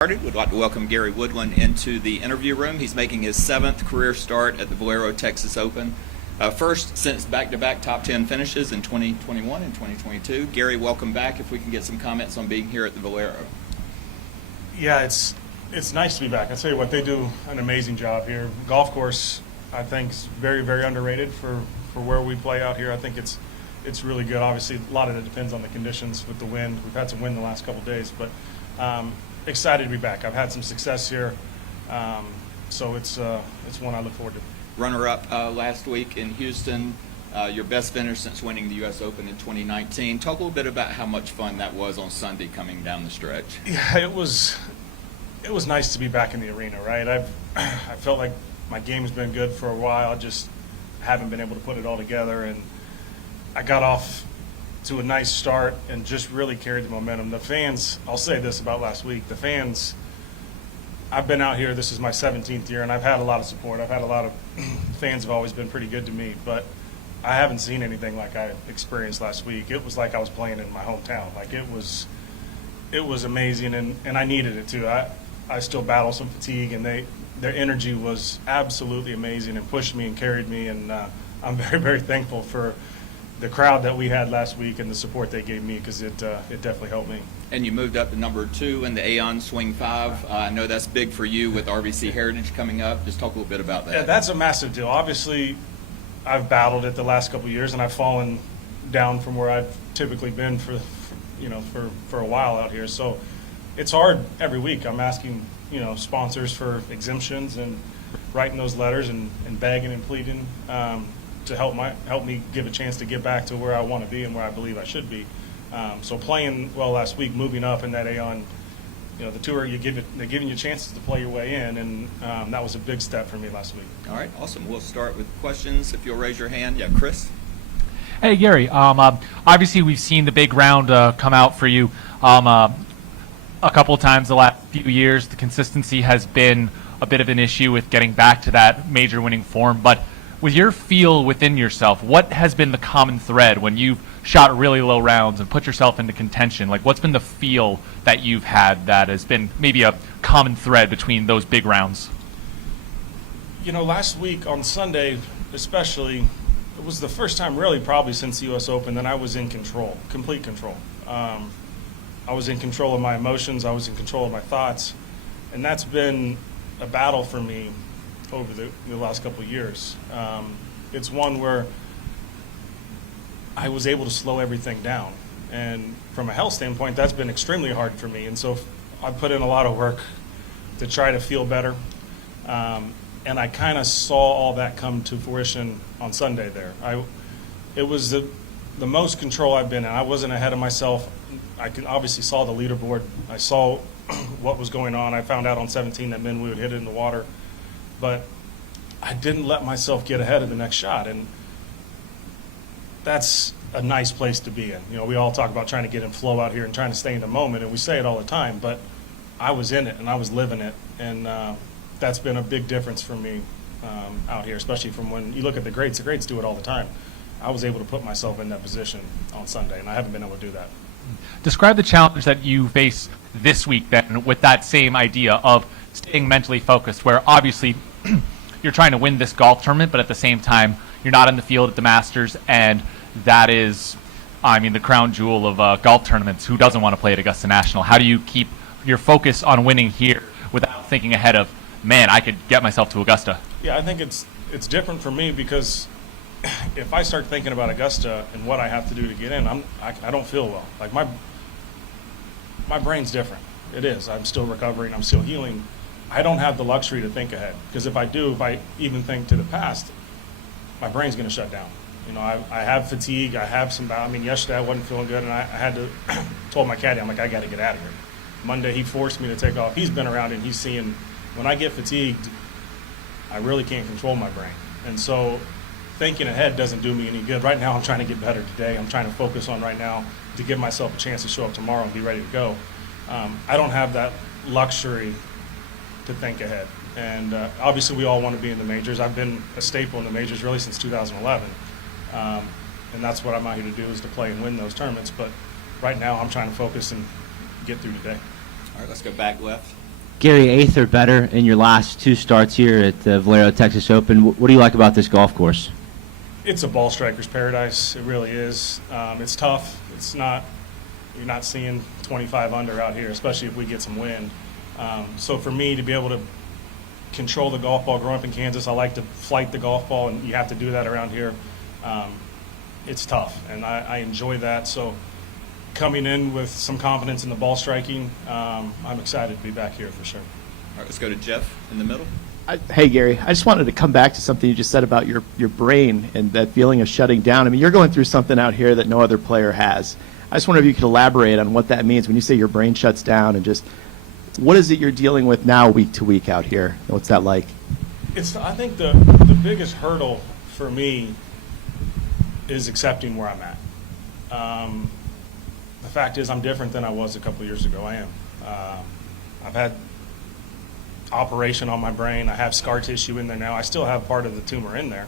Started. Would like to welcome Gary Woodland into the interview room. He's making his 7th career start at the Valero Texas Open. First since back-to-back top 10 finishes in 2021 and 2022. Gary, welcome back. If we can get some comments on being here at the Valero. Yeah, it's nice to be back. I tell you what, they do an amazing job here. Golf course, I think, is very, very underrated for where we play out here. I think it's really good. Obviously, a lot of it depends on the conditions with the wind. We've had some wind the last couple of days, but excited to be back. I've had some success here, so it's one I look forward to. Runner-up last week in Houston, your best finish since winning the U.S. Open in 2019. Talk a little bit about how much fun that was on Sunday coming down the stretch. Yeah, it was nice to be back in the arena, right? I felt like my game's been good for a while. I just haven't been able to put it all together, and I got off to a nice start and just really carried the momentum. The fans, I'll say this about last week, the fans, I've been out here, this is my 17th year, and I've had a lot of support. I've had a lot of fans have always been pretty good to me, but I haven't seen anything like I experienced last week. It was like I was playing in my hometown. Like it was amazing, and I needed it too. I still battle some fatigue, and their energy was absolutely amazing and pushed me and carried me, and I'm very, very thankful for the crowd that we had last week and the support they gave me, because it definitely helped me. And you moved up to number 2 in the Aon Swing 5. I know that's big for you with RBC Heritage coming up. Just talk a little bit about that. Yeah, that's a massive deal. Obviously, I've battled it the last couple of years, and I've fallen down from where I've typically been for a while out here. So it's hard every week. I'm asking sponsors for exemptions and writing those letters and begging and pleading to help me give a chance to get back to where I want to be and where I believe I should be. So playing well last week, moving up in that Aon, the tour, they're giving you chances to play your way in, and that was a big step for me last week. All right, awesome. We'll start with questions. If you'll raise your hand. Yeah, Chris. Hey, Gary. Obviously, we've seen the big round come out for you a couple of times the last few years. The consistency has been a bit of an issue with getting back to that major winning form, but with your feel within yourself, what has been the common thread when you've shot really low rounds and put yourself into contention? Like, what's been the feel that you've had that has been maybe a common thread between those big rounds? Last week on Sunday especially, it was the first time really probably since the U.S. Open that I was in control, complete control. I was in control of my emotions. I was in control of my thoughts. And that's been a battle for me over the last couple of years. It's one where I was able to slow everything down. And from a health standpoint, that's been extremely hard for me. And so I put in a lot of work to try to feel better. And I kind of saw all that come to fruition on Sunday there. It was the most control I've been in. I wasn't ahead of myself. I obviously saw the leaderboard. I saw what was going on. I found out on 17 that men we would hit it in the water. But I didn't let myself get ahead of the next shot. And that's a nice place to be in. We all talk about trying to get in flow out here and trying to stay in the moment, and we say it all the time, but I was in it and I was living it. And that's been a big difference for me out here, especially from when you look at the greats. The greats do it all the time. I was able to put myself in that position on Sunday, and I haven't been able to do that. Describe the challenge that you face this week then with that same idea of staying mentally focused, where obviously you're trying to win this golf tournament, but at the same time you're not in the field at the Masters, and that is, the crown jewel of golf tournaments. Who doesn't want to play at Augusta National? How do you keep your focus on winning here without thinking ahead of, man, I could get myself to Augusta? Yeah, I think it's different for me, because if I start thinking about Augusta and what I have to do to get in, I don't feel well. Like my brain's different. It is. I'm still recovering. I'm still healing. I don't have the luxury to think ahead, because if I even think to the past, my brain's going to shut down. I have fatigue. I have some. Yesterday I wasn't feeling good, and I had to told my caddy, I'm like, I got to get out of here. Monday he forced me to take off. He's been around and he's seeing when I get fatigued, I really can't control my brain, and so thinking ahead doesn't do me any good. Right now I'm trying to get better today. I'm trying to focus on right now to give myself a chance to show up tomorrow and be ready to go. I don't have that luxury to think ahead. And obviously we all want to be in the majors. I've been a staple in the majors really since 2011. And that's what I'm out here to do, is to play and win those tournaments. But right now I'm trying to focus and get through today. All right, let's go back left. Gary, eighth or better in your last 2 starts here at the Valero Texas Open. What do you like about this golf course? It's a ball striker's paradise. It really is. It's tough. You're not seeing 25 under out here, especially if we get some wind. So for me to be able to control the golf ball, growing up in Kansas, I like to flight the golf ball, and you have to do that around here. It's tough, and I enjoy that. So coming in with some confidence in the ball striking, I'm excited to be back here for sure. All right, let's go to Jeff in the middle. Hey, Gary, I just wanted to come back to something you just said about your brain and that feeling of shutting down. I mean, you're going through something out here that no other player has. I just wonder if you could elaborate on what that means when you say your brain shuts down, and just what is it you're dealing with now week to week out here? What's that like? I think the biggest hurdle for me is accepting where I'm at. The fact is I'm different than I was a couple of years ago. I am. I've had operation on my brain. I have scar tissue in there now. I still have part of the tumor in there.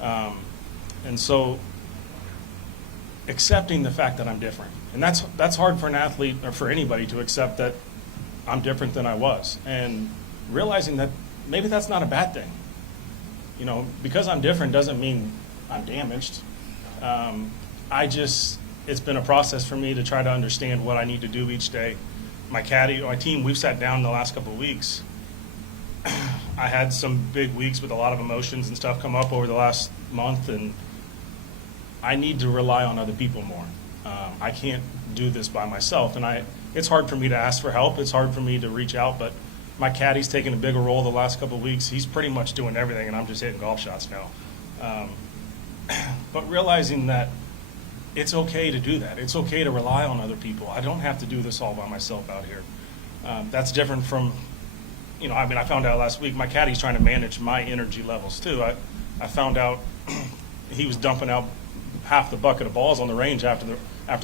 And so accepting the fact that I'm different. And that's hard for an athlete or for anybody to accept that I'm different than I was. And realizing that maybe that's not a bad thing. You know, because I'm different doesn't mean I'm damaged. It's been a process for me to try to understand what I need to do each day. My team, we've sat down the last couple of weeks. I had some big weeks with a lot of emotions and stuff come up over the last month, and I need to rely on other people more. I can't do this by myself, and it's hard for me to ask for help. It's hard for me to reach out, but my caddy's taken a bigger role the last couple of weeks. He's pretty much doing everything, and I'm just hitting golf shots now. But realizing that it's okay to do that. It's okay to rely on other people. I don't have to do this all by myself out here. That's different from, I found out last week my caddy's trying to manage my energy levels too. I found out he was dumping out half the bucket of balls on the range after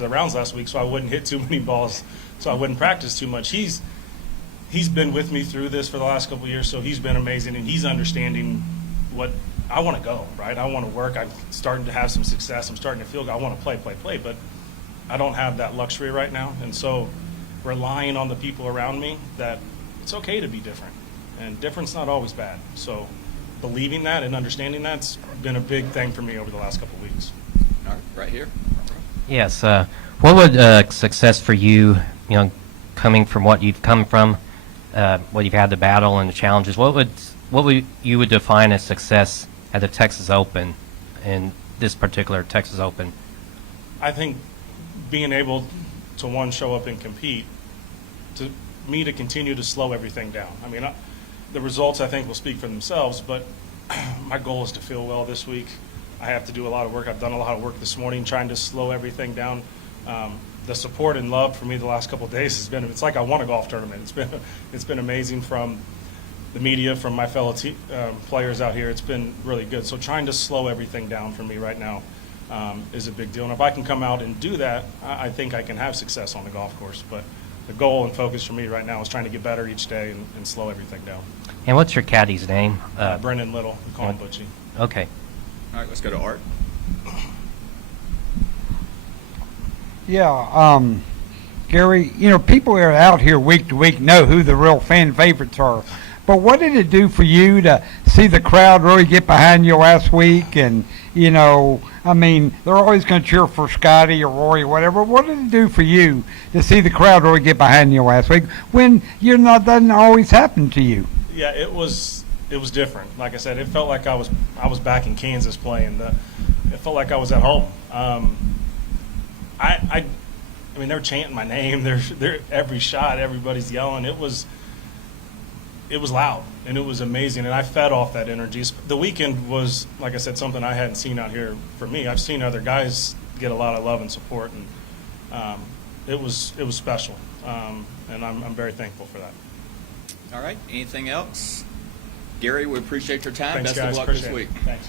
the rounds last week, so I wouldn't hit too many balls, so I wouldn't practice too much. He's been with me through this for the last couple of years, so he's been amazing, and he's understanding what I want to go, right? I want to work. I'm starting to have some success. I'm starting to feel good. I want to play, but I don't have that luxury right now. And so relying on the people around me that it's okay to be different, and different's not always bad. So believing that and understanding that's been a big thing for me over the last couple of weeks. All right, right here. Yes. What would success for you, coming from what you've come from, what you've had to battle and the challenges, what would you would define as success at the Texas Open, in this particular Texas Open? I think being able to, show up and compete, to continue to slow everything down. I mean, the results I think will speak for themselves, but my goal is to feel well this week. I have to do a lot of work. I've done a lot of work this morning trying to slow everything down. The support and love for me the last couple of days has been, it's like I won a golf tournament. It's been amazing from the media, from my fellow players out here. It's been really good. So trying to slow everything down for me right now is a big deal. And if I can come out and do that, I think I can have success on the golf course. But the goal and focus for me right now is trying to get better each day and slow everything down. And what's your caddy's name? Brendan Little. We call him Butchie. Okay. All right, let's go to Art. Yeah, Gary, people that are out here week to week know who the real fan favorites are. But what did it do for you to see the crowd really get behind you last week? And, they're always going to cheer for Scotty or Rory or whatever. What did it do for you to see the crowd really get behind you last week when doesn't always happen to you? Yeah, it was different. Like I said, it felt like I was back in Kansas playing. It felt like I was at home. They're chanting my name. They're every shot, everybody's yelling. It was loud, and it was amazing, and I fed off that energy. The weekend was, like I said, something I hadn't seen out here for me. I've seen other guys get a lot of love and support, and it was special, and I'm very thankful for that. All right, anything else? Gary, we appreciate your time. Thanks, Best guys. of luck Appreciate this week. it. Thanks.